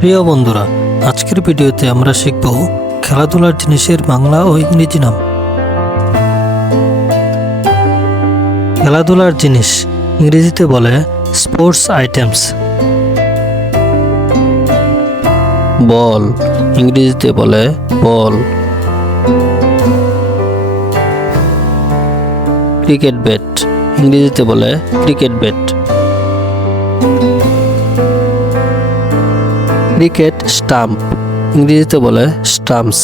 প্রিয় বন্ধুরা, আজকের ভিডিওতে আমরা শিখব খেলাধুলার জিনিসের বাংলা ও ইংরেজি নাম। খেলাধুলার জিনিস, ইংরেজিতে বলে স্পোর্টস আইটেমস। বল, ইংরেজিতে বলে বল। ক্রিকেট ব্যাট, ইংরেজিতে বলে ক্রিকেট ব্যাট। ক্রিকেট স্টাম্প ইংরেজিতে বলে স্টাম্পস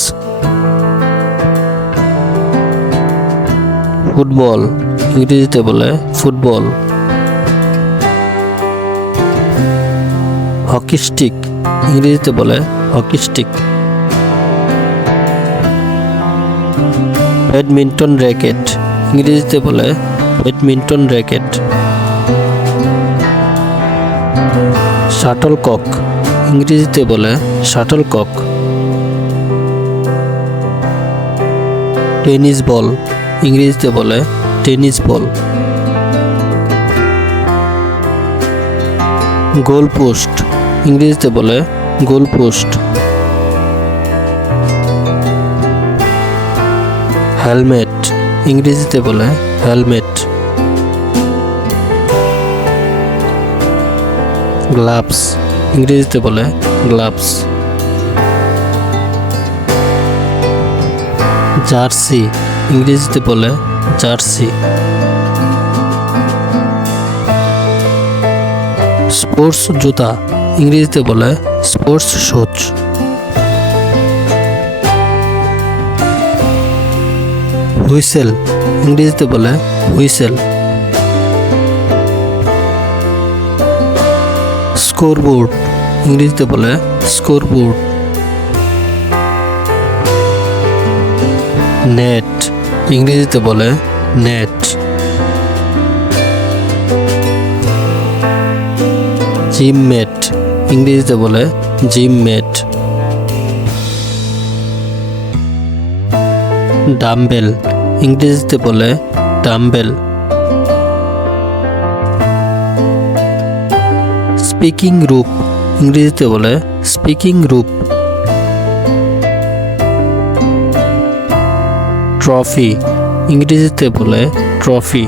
ফুটবল, ইংরেজিতে বলে ফুটবল. হকি স্টিক ইংরেজিতে বলে হকি স্টিক ব্যাডমিন্টন র্যাকেট, ইংরেজিতে বলে ব্যাডমিন্টন র্যাকেট. শাটল কক ইংরেজিতে বলে শাটল কক। টেনিস বল, ইংরেজিতে বলে টেনিস বল। গোল পোস্ট ইংরেজিতে বলে গোল পোস্ট হেলমেট, ইংরেজিতে বলে হেলমেট। গ্লাভস ইংরেজিতে বলে গ্লাভস। জার্সি, ইংরেজিতে বলে জার্সি। স্পোর্টস জুতা, ইংরেজিতে বলে স্পোর্টস শুজ। হুইসেল, ইংরেজিতে বলে হুইসেল। স্কোরবোর্ড, ইংরেজিতে বলে স্কোরবোর্ড। নেট, ইংরেজিতে বলে নেট। জিম মেট ইংরেজিতে বলে জিম মেট ডাম্বেল, ইংরেজিতে বলে ডাম্বেল। স্পিকিং রূপ ইংরেজিতে বলে স্পিকিং রূপ ট্রফি ইংরেজিতে বলে ট্রফি